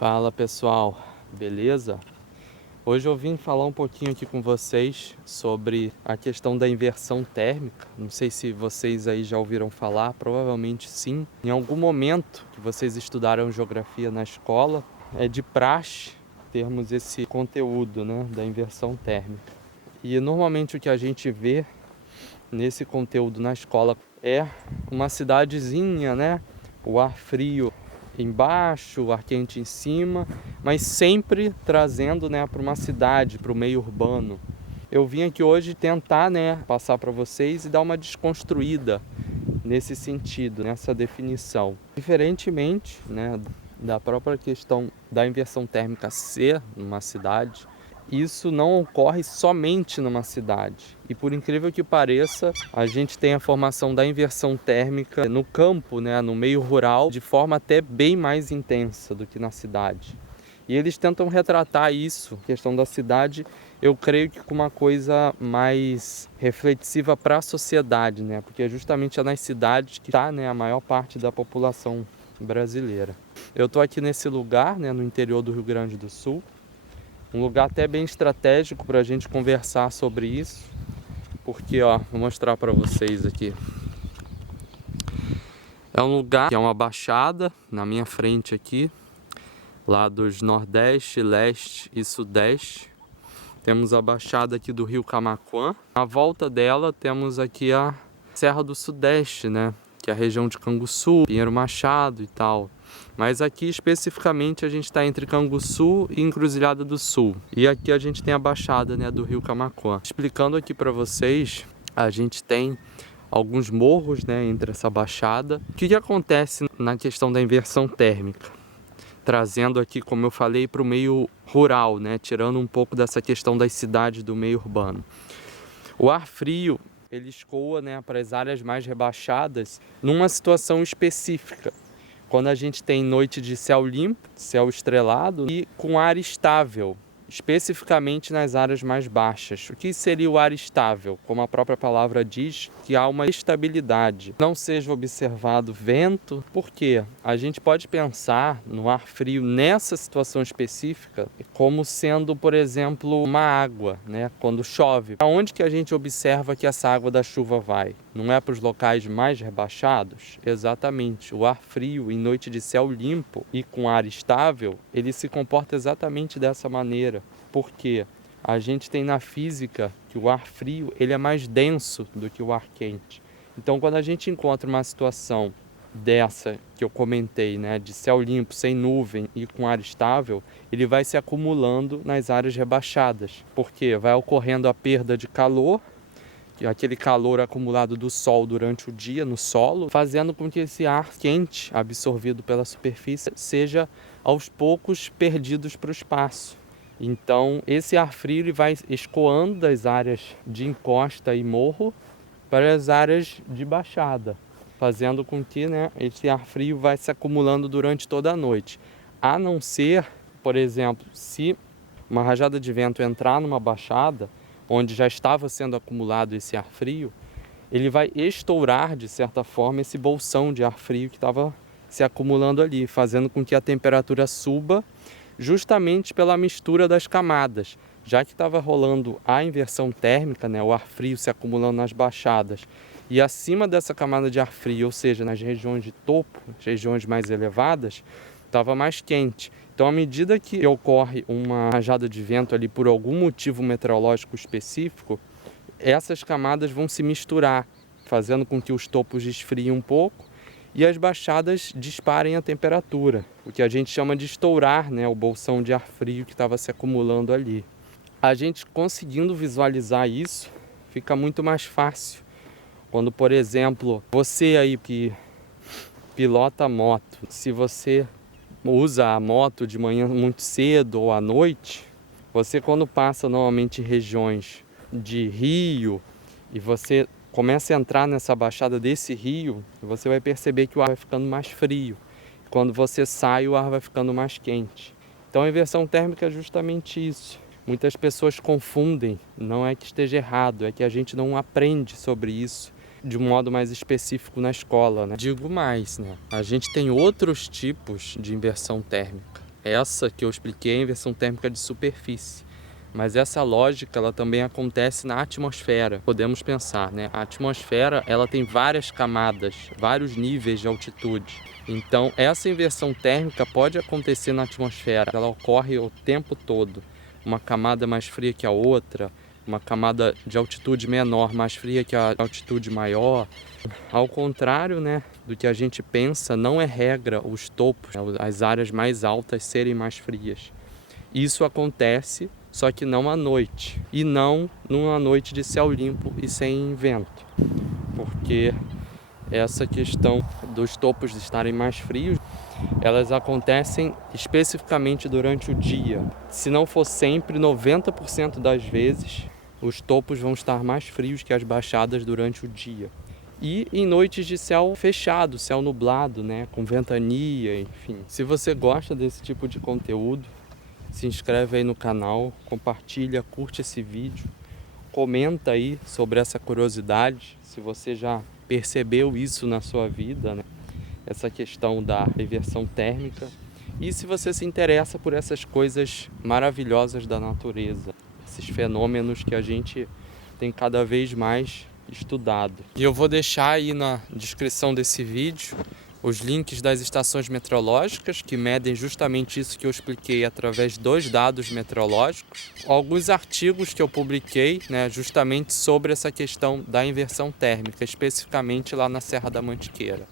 Fala pessoal, beleza? Hoje eu vim falar um pouquinho aqui com vocês sobre a questão da inversão térmica. Não sei se vocês aí já ouviram falar, provavelmente sim. Em algum momento que vocês estudaram geografia na escola, é de praxe termos esse conteúdo, né, da inversão térmica. E normalmente o que a gente vê nesse conteúdo na escola é uma cidadezinha, né? O ar frio embaixo, o ar quente em cima, mas sempre trazendo, né, para uma cidade, para o meio urbano. Eu vim aqui hoje tentar, né, passar para vocês e dar uma desconstruída nesse sentido, nessa definição. Diferentemente, né, da própria questão da inversão térmica ser numa cidade, isso não ocorre somente numa cidade. E por incrível que pareça, a gente tem a formação da inversão térmica no campo, né, no meio rural, de forma até bem mais intensa do que na cidade. E eles tentam retratar isso, a questão da cidade, eu creio que com uma coisa mais reflexiva para a sociedade, né? Porque é justamente nas cidades que está, né, a maior parte da população brasileira. Eu estou aqui nesse lugar, né, no interior do Rio Grande do Sul, um lugar até bem estratégico para a gente conversar sobre isso, porque, ó, vou mostrar para vocês aqui. É um lugar que é uma baixada na minha frente aqui, lados Nordeste, Leste e Sudeste. Temos a baixada aqui do Rio Camaquã. À volta dela temos aqui a Serra do Sudeste, né? Que é a região de Canguçu, Pinheiro Machado e tal. Mas aqui especificamente a gente está entre Canguçu e Encruzilhada do Sul. E aqui a gente tem a baixada, né, do Rio Camaquã. Explicando aqui para vocês, a gente tem alguns morros, né, entre essa baixada. O que acontece na questão da inversão térmica? Trazendo aqui, como eu falei, para o meio rural, né, tirando um pouco dessa questão das cidades do meio urbano. O ar frio, ele escoa, né, para as áreas mais rebaixadas numa situação específica. Quando a gente tem noite de céu limpo, céu estrelado e com ar estável, especificamente nas áreas mais baixas. O que seria o ar estável? Como a própria palavra diz, que há uma estabilidade. Não seja observado vento, porque a gente pode pensar no ar frio nessa situação específica como sendo, por exemplo, uma água, né? Quando chove. Aonde que a gente observa que essa água da chuva vai? Não é para os locais mais rebaixados? Exatamente. O ar frio em noite de céu limpo e com ar estável, ele se comporta exatamente dessa maneira. Porque a gente tem na física que o ar frio ele é mais denso do que o ar quente. Então, quando a gente encontra uma situação dessa que eu comentei, né, de céu limpo, sem nuvem e com ar estável, ele vai se acumulando nas áreas rebaixadas. Porque vai ocorrendo a perda de calor, aquele calor acumulado do sol durante o dia no solo, fazendo com que esse ar quente absorvido pela superfície seja aos poucos perdidos para o espaço. Então esse ar frio ele vai escoando das áreas de encosta e morro para as áreas de baixada, fazendo com que, né, esse ar frio vai se acumulando durante toda a noite. A não ser, por exemplo, se uma rajada de vento entrar numa baixada, onde já estava sendo acumulado esse ar frio, ele vai estourar, de certa forma, esse bolsão de ar frio que estava se acumulando ali, fazendo com que a temperatura suba justamente pela mistura das camadas. Já que estava rolando a inversão térmica, né, o ar frio se acumulando nas baixadas, e acima dessa camada de ar frio, ou seja, nas regiões de topo, as regiões mais elevadas, estava mais quente. Então, à medida que ocorre uma rajada de vento ali por algum motivo meteorológico específico, essas camadas vão se misturar, fazendo com que os topos esfriem um pouco e as baixadas disparem a temperatura, o que a gente chama de estourar, né, o bolsão de ar frio que estava se acumulando ali. A gente conseguindo visualizar isso, fica muito mais fácil. Quando, por exemplo, você aí que pilota moto, se você usa a moto de manhã muito cedo ou à noite, você quando passa normalmente em regiões de rio e você começa a entrar nessa baixada desse rio, você vai perceber que o ar vai ficando mais frio. Quando você sai, o ar vai ficando mais quente. Então a inversão térmica é justamente isso. Muitas pessoas confundem, não é que esteja errado, é que a gente não aprende sobre isso de um modo mais específico na escola, né? Digo mais, né? A gente tem outros tipos de inversão térmica. Essa que eu expliquei é a inversão térmica de superfície. Mas essa lógica ela também acontece na atmosfera. Podemos pensar, né? A atmosfera ela tem várias camadas, vários níveis de altitude. Então essa inversão térmica pode acontecer na atmosfera. Ela ocorre o tempo todo. Uma camada mais fria que a outra, uma camada de altitude menor mais fria que a altitude maior. Ao contrário, né, do que a gente pensa, não é regra os topos, as áreas mais altas serem mais frias. Isso acontece, só que não à noite, e não numa noite de céu limpo e sem vento, porque essa questão dos topos estarem mais frios, elas acontecem especificamente durante o dia. Se não for sempre, 90% das vezes, os topos vão estar mais frios que as baixadas durante o dia. E em noites de céu fechado, céu nublado, né, com ventania, enfim. Se você gosta desse tipo de conteúdo, se inscreve aí no canal, compartilha, curte esse vídeo, comenta aí sobre essa curiosidade, se você já percebeu isso na sua vida, né? Essa questão da inversão térmica. E se você se interessa por essas coisas maravilhosas da natureza, esses fenômenos que a gente tem cada vez mais estudado. E eu vou deixar aí na descrição desse vídeo os links das estações meteorológicas, que medem justamente isso que eu expliquei através dos dados meteorológicos. Alguns artigos que eu publiquei, né, justamente sobre essa questão da inversão térmica, especificamente lá na Serra da Mantiqueira.